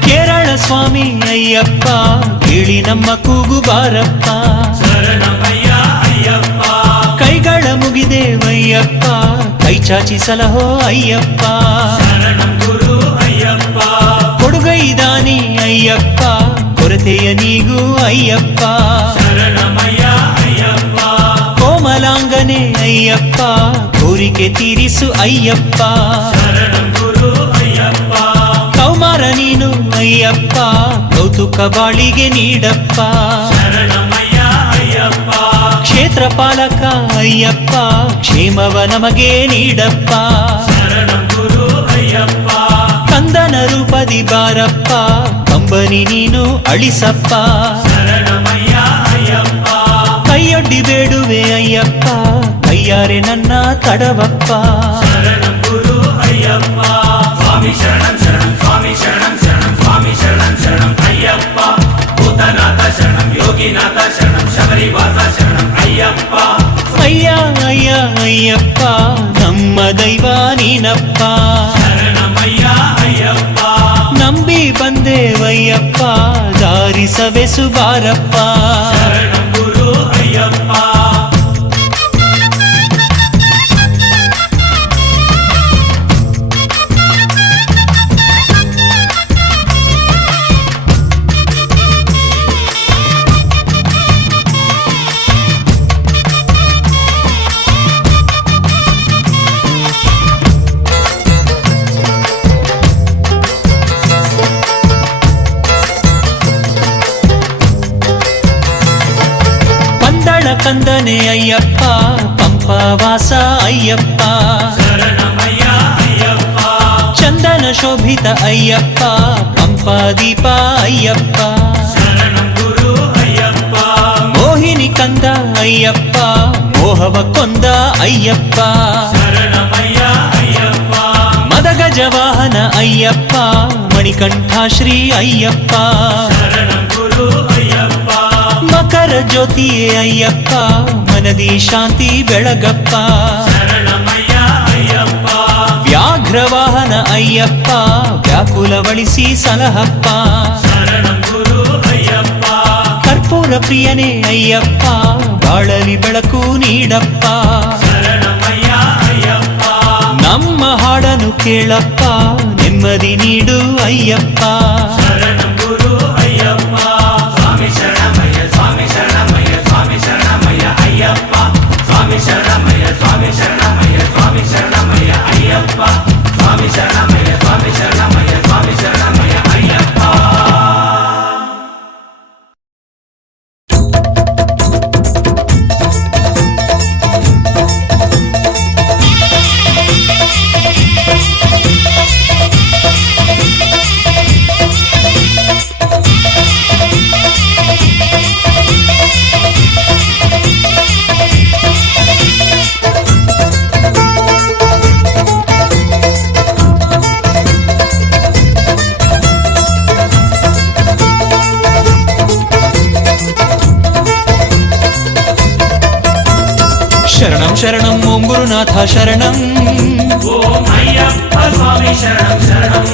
ಕೇರಳ ಸ್ವಾಮಿ ಅಯ್ಯಪ್ಪ, ಕೇಳಿ ನಮ್ಮ ಕೂಗು ಬಾರಪ್ಪ. ಶರಣಮಯ್ಯ ಅಯ್ಯಪ್ಪ, ಕೈಗಳ ಮುಗಿದೇವಯ್ಯಪ್ಪ, ಕೈ ಚಾಚಿ ಸಲಹೋ ಅಯ್ಯಪ್ಪ. ಶರಣಂ ಗುರು ಅಯ್ಯಪ್ಪ, ಕೊಡುಗೈದಾನಿ ಅಯ್ಯಪ್ಪ, ಕೊರತೆಯ ನೀಗೂ ಅಯ್ಯಪ್ಪ. ಶರಣಮಯ್ಯ ಅಯ್ಯಪ್ಪ, ಕೋಮಲಾಂಗನೆ ಅಯ್ಯಪ್ಪ, ಕೋರಿಕೆ ತೀರಿಸು ಅಯ್ಯಪ್ಪ. ಶರಣಂ ಗುರು ಅಯ್ಯಪ್ಪ, ಕೌಮಾರ ನೀನು ಅಯ್ಯಪ್ಪ, ಕೌತುಕ ಬಾಳಿಗೆ ನೀಡಪ್ಪ. ಶರಣಮಯ್ಯ ಅಯ್ಯಪ್ಪ, ಕ್ಷೇತ್ರ ಪಾಲಕ ಅಯ್ಯಪ್ಪ, ಕ್ಷೇಮವ ನಮಗೆ ನೀಡಪ್ಪ. ಶರಣಂ ಗುರು ಅಯ್ಯಪ್ಪ, ಕಂದನ ರೂಪದಿ ಬಾರಪ್ಪ, ಕಂಬನಿ ನೀನು ಅಳಿಸಪ್ಪ. ಶರಣಮಯ್ಯ ಅಯ್ಯಪ್ಪ, ಕೈಯೊಡ್ಡಿ ಬೇಡುವೆ ಅಯ್ಯಪ್ಪ, ಕೈಯಾರೆ ನನ್ನ ತಡವಪ್ಪ. ಶರಣಂ ಗುರು ಅಯ್ಯಪ್ಪ, ಸ್ವಾಮಿ ಶರಣಂ ಶರಣಂ ಸ್ವಾಮಿ ಶರಣಂ ಶರಣಂ ಸ್ವಾಮಿ ಶರಣಂ ಶರಣಂ ಅಯ್ಯಪ್ಪ. ಭೂತನಾಥ ಶರಣಂ ಯೋಗಿನಾಥ ಶರಣಂ ಶಬರಿವಾಸ ಶರಣಂ ಅಯ್ಯಪ್ಪ. ಅಯ್ಯ ಅಯ್ಯ ಅಯ್ಯಪ್ಪ, ನಮ್ಮ ದೈವ ನೀನಪ್ಪ. ಶರಣಮಯ್ಯ ಅಯ್ಯಪ್ಪ, ನಂಬಿ ಬಂದೇವಯ್ಯಪ್ಪ, ದಾರಿ ಸವೆಸು ಬಾರಪ್ಪ. ಶರಣಂ ಗುರು ಅಯ್ಯಪ್ಪ. ಕಂದನೆ ಅಯ್ಯಪ್ಪ ಪಂಪವಾಸ ಅಯ್ಯಪ್ಪ ಶರಣಮಯ್ಯ ಅಯ್ಯಪ್ಪ ಚಂದನ ಶೋಭಿತ ಅಯ್ಯಪ್ಪ ಪಂಪದೀಪ ಅಯ್ಯಪ್ಪ ಶರಣಂ ಗುರು ಅಯ್ಯಪ್ಪ ಮೋಹಿನಿ ಕಂದ ಅಯ್ಯಪ್ಪ ಮೋಹವ ಕೊಂದ ಅಯ್ಯಪ್ಪ ಶರಣಮಯ್ಯ ಅಯ್ಯಪ್ಪ ಮದಗಜ ವಾಹನ ಅಯ್ಯಪ್ಪ ಮಣಿಕಂಠ ಶ್ರೀ ಅಯ್ಯಪ್ಪ ಶರಣಂ ಗುರು ಅಯ್ಯಪ್ಪ ಮಕರ ಜ್ಯೋತಿಯೇ ಅಯ್ಯಪ್ಪ ಮನದಿ ಶಾಂತಿ ಬೆಳಗಪ್ಪ ಶರಣಮಯ್ಯ ಅಯ್ಯಪ್ಪ ವ್ಯಾಘ್ರ ವಾಹನ ಅಯ್ಯಪ್ಪ ವ್ಯಾಕುಲವಳಿಸಿ ಸಲಹಪ್ಪ ಶರಣಂ ಗುರು ಅಯ್ಯಪ್ಪ ಕರ್ಪೂರ ಪ್ರಿಯನೇ ಅಯ್ಯಪ್ಪ ಬಾಳಲಿ ಬೆಳಕು ನೀಡಪ್ಪ ಶರಣಮಯ್ಯ ಅಯ್ಯಪ್ಪ ನಮ್ಮ ಹಾಡನ್ನು ಕೇಳಪ್ಪ ನೆಮ್ಮದಿ ನೀಡು ಅಯ್ಯಪ್ಪ ಶರಣಂ ಗುರು ಅಯ್ಯಪ್ಪ ಸ್ವಾಮಿ ಶರಣಮಯ್ಯ ಸ್ವಾಮಿ ಶರಣಮಯ್ಯ ಸ್ವಾಮಿ ಶರಣಮಯ್ಯ ಅಯ್ಯಪ್ಪ ಸ್ವಾಮಿ ಶರಣಮಯ್ಯ ಸ್ವಾಮಿ ಶರಣಮಯ್ಯ ಸ್ವಾಮಿ ಶರಣಮಯ್ಯ ಅಯ್ಯಪ್ಪ ಸ್ವಾಮಿ ಶರಣಮಯ್ಯ ಸ್ವಾಮಿ ಶರಣಮಯ್ಯ ಸ್ವಾಮಿ ಶರಣಮಯ್ಯ ಅಯ್ಯಪ್ಪ ಶರಣಂ ಶರಣಂ ಓಂ ಗುರುನಾಥ ಶರಣಂ ಓಂ ಅಯ್ಯಪ್ಪ ಸ್ವಾಮಿ ಶರಣಂ ಶರಣಂ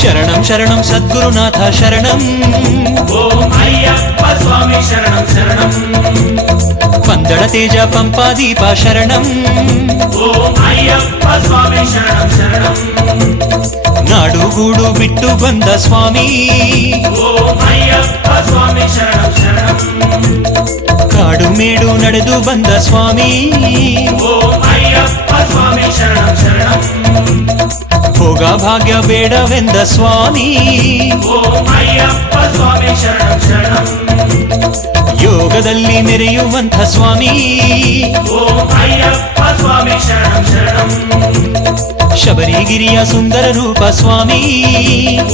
ಶರಣಂ ಶರಣಂ ಸದ್ಗುರುನಾಥ ಶರಣಂ ಓಂ ಅಯ್ಯಪ್ಪ ಸ್ವಾಮಿ ಶರಣಂ ಶರಣಂ ಪಂದಳ ತೇಜ ಪಂಪಾದೀಪ ಶರಣಂ ಓಂ ಅಯ್ಯಪ್ಪ ಸ್ವಾಮಿ ಶರಣಂ ಶರಣಂ ನಾಡು ಗೂಡು ಬಿಟ್ಟು ಬಂದ ಸ್ವಾಮಿ ಓಂ ಅಯ್ಯಪ್ಪ ಸ್ವಾಮಿ ಶರಣಂ ಶರಣಂ ಕಾಡು ಮೇಡು ನಡೆದು ಬಂದ ಸ್ವಾಮಿ ಓಂ ಅಯ್ಯಪ್ಪ ಸ್ವಾಮಿ ಶರಣಂ ಶರಣಂ ಭೋಗ ಭಾಗ್ಯ ಬೇಡವೆಂದ ಸ್ವಾಮಿ ಓಂ ಅಯ್ಯಪ್ಪ ಸ್ವಾಮಿ ಶರಣಂ ಶರಣಂ ಯೋಗದಲ್ಲಿ ಮೆರೆಯುವಂಥ ಸ್ವಾಮಿ ಓಂ ಅಯ್ಯಪ್ಪ ಸ್ವಾಮಿ ಶರಣಂ ಶರಣಂ ಶಬರಿಗಿರಿಯ ಸುಂದರ ರೂಪ ಸ್ವಾಮಿ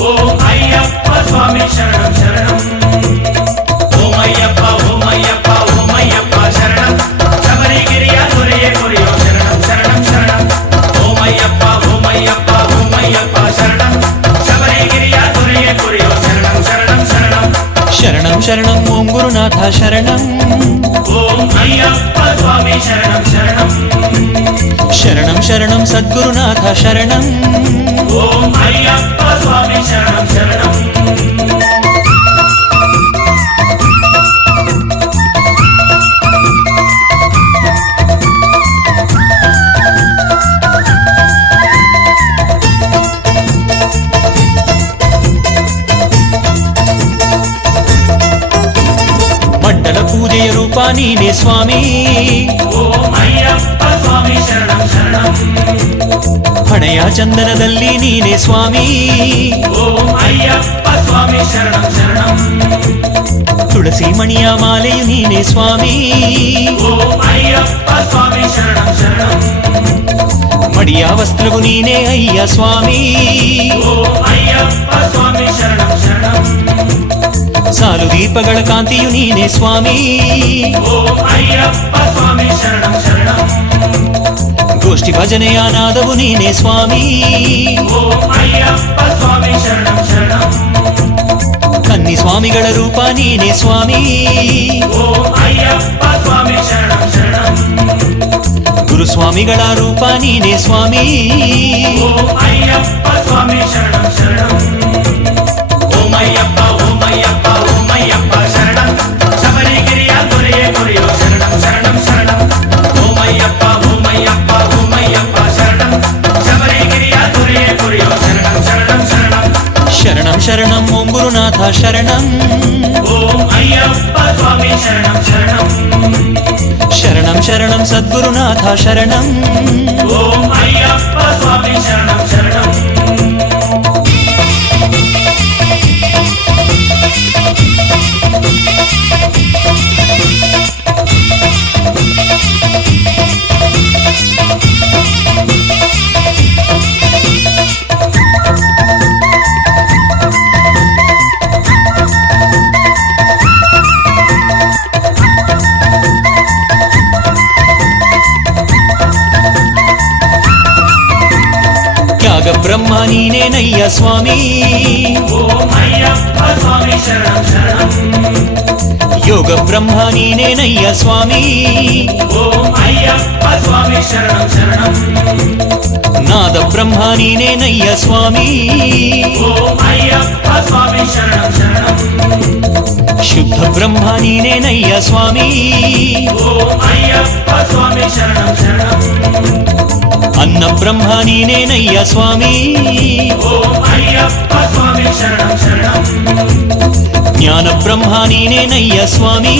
ಓಂ ಅಯ್ಯಪ್ಪ ಸ್ವಾಮಿ ಶರಣಂ ಶರಣಂ ಓಂ ಅಯ್ಯಪ್ಪ ಓಂ ಅಯ್ಯಪ್ಪ ಓಂ ಅಯ್ಯಪ್ಪ ಶರಣಂ ಶಬರಿಗಿರಿಯ ದೊರೆಯೇ ಕೊರೆಯೋ ಶರಣಂ ಶರಣಂ ಶರಣಂ ಓಂ ಅಯ್ಯಪ್ಪ ಓಂ ಅಯ್ಯಪ್ಪ ಓಂ ಅಯ್ಯಪ್ಪ ಶರಣಂ ಶಬರಿಗಿರಿಯ ದೊರೆಯೇ ಕೊರೆಯೋ ಶರಣಂ ಶರಣಂ ಶರಣಂ ಶರಣಂ ಶರಣಂ ಓಂ ಗುರುನಾಥ ಶರಣಂ ಓಂ ಅಯ್ಯಪ್ಪ ಸ್ವಾಮಿ ಶರಣಂ ಶರಣಂ ಶರಣಂ ಶರಣಂ ಸದ್ಗುರುನಾಥ ಶರಣಂ ಓಂ ಅಯ್ಯಪ್ಪ ಸ್ವಾಮಿ ಶರಣಂ ಶರಣಂ ಮಂಡಲ ಪೂಜೆಯ ರೂಪ ನೀನೇ ಸ್ವಾಮಿ ಓಂ ಅಯ್ಯಪ್ಪ ಸ್ವಾಮಿ ಶರಣಂ ಶರಣಂ ಹಣೆಯ ಚಂದನದಲ್ಲಿ ನೀನೇ ಸ್ವಾಮಿ ಓಂ ಅಯ್ಯಪ್ಪ ಸ್ವಾಮಿ ಶರಣಂ ಶರಣಂ ತುಳಸಿ ಮಣಿಯ ಮಾಲೆಯು ನೀನೇ ಸ್ವಾಮಿ ಓಂ ಅಯ್ಯಪ್ಪ ಸ್ವಾಮಿ ಶರಣಂ ಶರಣಂ ಮಡಿಯ ವಸ್ತ್ರವು ನೀನೇ ಅಯ್ಯ ಸ್ವಾಮಿ ಓಂ ಅಯ್ಯಪ್ಪ ಸ್ವಾಮಿ ಶರಣಂ ಶರಣಂ ಸಾಲು ದೀಪಗಳ ಕಾಂತಿಯು ನೀನೇ ಸ್ವಾಮಿ ಓಂ ಅಯ್ಯಪ್ಪ ಸ್ವಾಮಿ ಶರಣಂ ಶರಣಂ ಗೋಷ್ಠಿ ಭಜನೆಯ ನಾದವು ನೀನೇ ಸ್ವಾಮಿ ಓಂ ಅಯ್ಯಪ್ಪ ಸ್ವಾಮಿ ಶರಣಂ ಶರಣಂ ಕನ್ನಿ ಸ್ವಾಮಿಗಳ ರೂಪ ನೀನೇ ಸ್ವಾಮಿ ಓಂ ಅಯ್ಯಪ್ಪ ಸ್ವಾಮಿ ಶರಣಂ ಶರಣಂ ಗುರುಸ್ವಾಮಿಗಳ ರೂಪ ನೀನೇ ಸ್ವಾಮಿ ಓಂ ಅಯ್ಯಪ್ಪ ಸ್ವಾಮಿ ಶರಣಂ ಶರಣಂ ಓಂ ಅಯ್ಯಪ್ಪ ಓಂ ಅಯ್ಯಪ್ಪ ಓಂ ಅಯ್ಯಪ್ಪ ಶರಣಂ ಶಬರಿಗಿರಿಯ ದೊರೆಯೇ ಕೊರೆಯೋ ಶರಣಂ ಶರಣಂ ಶರಣಂ ಓಂ ಅಯ್ಯಪ್ಪ ಓಂ ಅಯ್ಯಪ್ಪ ಓಂ ಅಯ್ಯಪ್ಪ ಶರಣಂ ಶಬರಿಗಿರಿಯ ದೊರೆಯೇ ಕೊರೆಯೋ ಶರಣಂ ಶರಣಂ ಶರಣಂ ಶರಣಂ ಶರಣಂ ಓಂ ಗುರುನಾಥ ಶರಣಂ ಓಂ ಅಯ್ಯಪ್ಪ ಸ್ವಾಮಿ ಶರಣಂ ಶರಣಂ ಶರಣಂ ಶರಣಂ ಸದ್ಗುರುನಾಥ ಶರಣಂ ಓಂ ಅಯ್ಯಪ್ಪ ಸ್ವಾಮಿ ಶರಣಂ ಶರಣಂ ಬ್ರಹ್ಮ ನೀನೇನಯ್ಯ ಸ್ವಾಮಿ ಓಂ ಅಯ್ಯಪ್ಪ ಸ್ವಾಮಿ ಶರಣಂ ಶರಣಂ ಯೋಗ ಬ್ರಹ್ಮ ನೀನೇನಯ್ಯ ಸ್ವಾಮಿ ಓಂ ಅಯ್ಯಪ್ಪ ಸ್ವಾಮಿ ಶರಣಂ ಶರಣಂ ನಾದ ಬ್ರಹ್ಮ ನೀನೇನಯ್ಯ ಸ್ವಾಮಿ ಓಂ ಅಯ್ಯಪ್ಪ ಸ್ವಾಮಿ ಶರಣಂ ಶರಣಂ ಶುದ್ಧ ಬ್ರಹ್ಮ ನೀನೇನಯ್ಯ ಸ್ವಾಮಿ ಓಂ ಅಯ್ಯಪ್ಪ ಸ್ವಾಮಿ ಶರಣಂ ಶರಣಂ ಅನ್ನ ಬ್ರಹ್ಮ ನೀನೇನಯ್ಯ ಸ್ವಾಮಿ ಓಂ ಅಯ್ಯಪ್ಪ ಸ್ವಾಮಿ ಶರಣಂ ಶರಣಂ ಜ್ಞಾನ ಬ್ರಹ್ಮ ನೀನೇನಯ್ಯ ಸ್ವಾಮಿ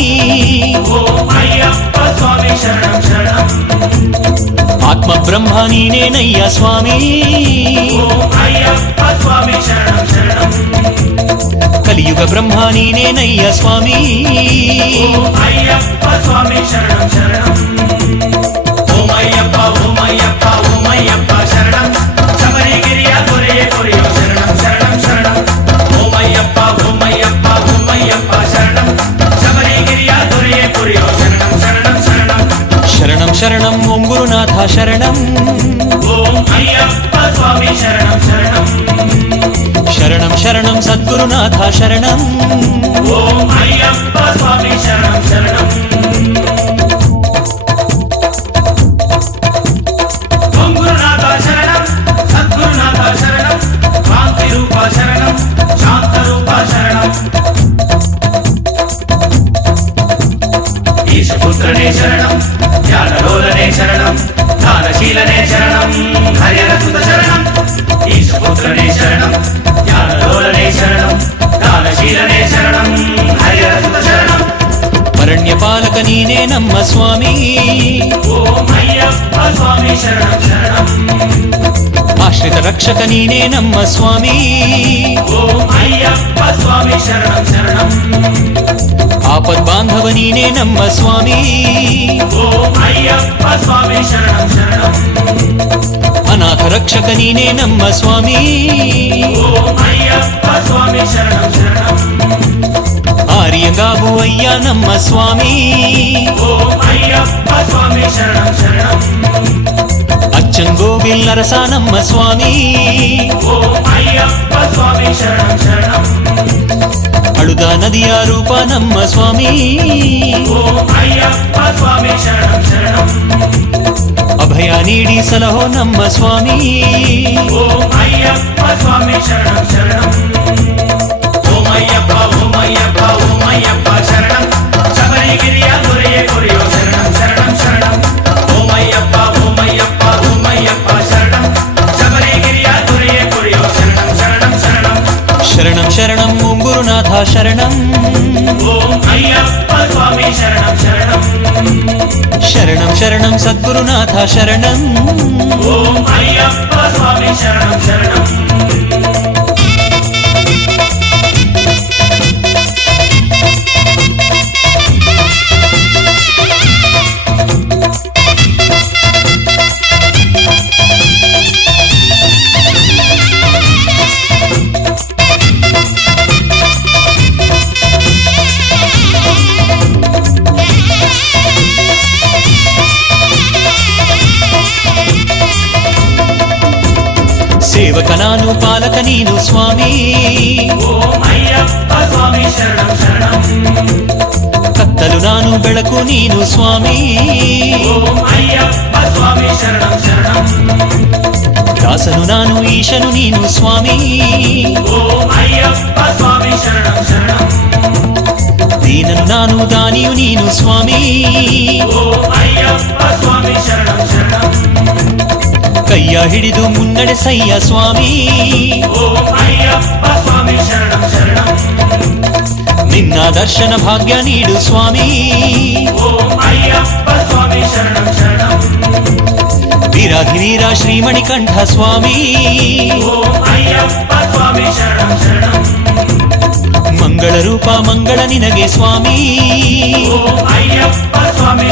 ಓಂ ಅಯ್ಯಪ್ಪ ಸ್ವಾಮಿ ಶರಣಂ ಶರಣಂ ಆತ್ಮ ಬ್ರಹ್ಮ ನೀನೇನಯ್ಯ ಸ್ವಾಮಿ ಓಂ ಅಯ್ಯಪ್ಪ ಸ್ವಾಮಿ ಶರಣಂ ಶರಣಂ ಕಲಿಯುಗ ಬ್ರಹ್ಮ ನೀನೇನಯ್ಯ ಸ್ವಾಮಿ ಓಂ ಅಯ್ಯಪ್ಪ ಸ್ವಾಮಿ ಶರಣಂ ಶರಣಂ ಓಂ ಅಯ್ಯಪ್ಪ ಓಂ ಅಯ್ಯಪ್ಪ ಓಂ ಅಯ್ಯಪ್ಪ ಶರಣಂ ಶಬರಿಗಿರಿಯ ದೊರೆಯೇ ಕೊರೆಯೋ ಶರಣಂ ಶರಣಂ ಶರಣಂ ಓಂ ಅಯ್ಯಪ್ಪ ಓಂ ಅಯ್ಯಪ್ಪ ಓಂ ಅಯ್ಯಪ್ಪ ಶರಣಂ ಶಬರಿಗಿರಿಯ ದೊರೆಯೇ ಕೊರೆಯೋ ಶರಣಂ ಶರಣಂ ಶರಣಂ ಶರಣಂ ಶರಣಂ ಓಂ ಗುರುನಾಥ ಶರಣಂ ಓಂ ಅಯ್ಯಪ್ಪ ಸ್ವಾಮಿ ಶರಣಂ ಶರಣಂ ಶರಣಂ ಶರಣಂ ಸದ್ಗುರುನಾಥ ಶರಣಂ ಓಂ ಅಯ್ಯಪ್ಪ ಸ್ವಾಮಿ ಶರಣಂ ಶರಣಂ ಓಂ ಗುರುನಾಥ ಶರಣಂ ಸದ್ಗುರುನಾಥ ಶರಣಂ ಕಾಂತಿ ರೂಪ ಶರಣಂ ಶಾಂತ ರೂಪ ಶರಣಂ ಈಶಪುತ್ರನೇ ಶರಣಂ ಜ್ಞಾನಲೋಲನೇ ಶರಣಂ ದಾನಶೀಲನೇ ಶರಣಂ ಹರಿಹರಸುತ ಶರಣಂ ಈಶಪುತ್ರನೇ ಶರಣಂ ಜ್ಞಾನಲೋಲನೇ ಶರಣಂ ದಾನಶೀಲನೇ ಶರಣಂ ಹರಿಹರಸುತ ಶರಣಂ ಅರಣ್ಯ ಪಾಲಕ ನೀನೇ ನಮ್ಮ ಸ್ವಾಮಿ ಓಂ ಅಯ್ಯಪ್ಪ ಸ್ವಾಮಿ ಶರಣಂ ಶರಣಂ ಆಶ್ರಿತ ರಕ್ಷಕ ನೀನೇ ನಮ್ಮ ಸ್ವಾಮಿ ಓಂ ಅಯ್ಯಪ್ಪ ಸ್ವಾಮಿ ಶರಣಂ ಶರಣಂ ಆಪದ್ ಬಾಂಧವ ನೀನೇ ನಮ್ಮ ಸ್ವಾಮಿ ಓಂ ಅಯ್ಯಪ್ಪ ಸ್ವಾಮಿ ಶರಣಂ ಶರಣಂ ಅನಾಥ ರಕ್ಷಕ ನೀನೇ ನಮ್ಮ ಸ್ವಾಮಿ ಓಂ ಅಯ್ಯಪ್ಪ ಸ್ವಾಮಿ ಶರಣಂ ಶರಣಂ ಆರ್ಯಗಾಬು ಅಯ್ಯ ನಮ್ಮ ಸ್ವಾಮಿ ಓಂ ಅಯ್ಯಪ್ಪ ಸ್ವಾಮಿ ಶರಣಂ ಶರಣಂ ಅಚ್ಚಂಗೋವಿಲ್ ಅರಸ ನಮ್ಮ ಸ್ವಾಮಿ ಓಂ ಅಯ್ಯಪ್ಪ ಸ್ವಾಮಿ ಶರಣಂ ಶರಣಂ ಅಳುದ ನದಿಯ ರೂಪ ನಮ್ಮ ಸ್ವಾಮಿ ಓಂ ಅಯ್ಯಪ್ಪ ಸ್ವಾಮಿ ಶರಣಂ ಶರಣಂ ಅಭಯ ನೀಡಿ ಸಲಹೋ ನಮ್ಮ ಸ್ವಾಮಿ ಓಂ ಅಯ್ಯಪ್ಪ ಸ್ವಾಮಿ ಶರಣಂ ಶರಣಂ ಓಂ ಅಯ್ಯಪ್ಪ ಓಂ ಅಯ್ಯಪ್ಪ ಓಂ ಅಯ್ಯಪ್ಪ ಶರಣಂ ಶಬರಿಗಿರಿಯ ದೊರೆಯೇ ಕೊರೆಯೋ ಶರಣಂ ಶರಣಂ ಶರಣಂ ಓಂ ಅಯ್ಯಪ್ಪ ಓಂ ಅಯ್ಯಪ್ಪ ಓಂ ಅಯ್ಯಪ್ಪ ಶರಣಂ ಶಬರಿಗಿರಿಯ ದೊರೆಯೇ ಕೊರೆಯೋ ಶರಣಂ ಶರಣಂ ಶರಣಂ ಶರಣಂ ಶರಣಂ ಓಂ ಗುರುನಾಥ ಶರಣಂ ಓಂ ಅಯ್ಯಪ್ಪ ಸ್ವಾಮಿ ಶರಣಂ ಶರಣಂ ಶರಣಂ ಶರಣಂ ಸದ್ಗುರುನಾಥ ಶರಣಂ ಓಂ ಅಯ್ಯಪ್ಪ ಸ್ವಾಮಿ ಶರಣಂ ಶರಣಂ ಸೇವಕ ನಾನು ಪಾಲಕ ನೀನು ಸ್ವಾಮಿ ಓಂ ಅಯ್ಯಪ್ಪ ಸ್ವಾಮಿ ಶರಣಂ ಶರಣಂ ಕತ್ತಲು ನಾನು ಬೆಳಕು ನೀನು ಸ್ವಾಮಿ ಓಂ ಅಯ್ಯಪ್ಪ ಸ್ವಾಮಿ ಶರಣಂ ಶರಣಂ ದಾಸನು ನಾನು ಈಶನು ನೀನು ಸ್ವಾಮಿ ಓಂ ಅಯ್ಯಪ್ಪ ಸ್ವಾಮಿ ಶರಣಂ ಶರಣಂ ದೀನನು ನಾನು ದಾನಿಯು ನೀನು ಸ್ವಾಮಿ ಓಂ ಅಯ್ಯಪ್ಪ ಸ್ವಾಮಿ ಶರಣಂ ಶರಣಂ ಕೈಯ ಹಿಡಿದು ಮುನ್ನಡೆಸಯ್ಯ ಸ್ವಾಮಿ ಓಂ ಅಯ್ಯಪ್ಪ ಸ್ವಾಮಿ ಶರಣಂ ಶರಣಂ ನಿನ್ನ ದರ್ಶನ ಭಾಗ್ಯ ನೀಡು ಸ್ವಾಮಿ ಓಂ ಅಯ್ಯಪ್ಪ ಸ್ವಾಮಿ ಶರಣಂ ಶರಣಂ ವೀರಾಧಿವೀರ ಶ್ರೀಮಣಿಕಂಠ ಸ್ವಾಮಿ ಓಂ ಅಯ್ಯಪ್ಪ ಸ್ವಾಮಿ ಶರಣಂ ಶರಣಂ ಮಂಗಳ ರೂಪ ಮಂಗಳ ನಿನಗೆ ಸ್ವಾಮಿ ಓಂ ಅಯ್ಯಪ್ಪ ಸ್ವಾಮಿ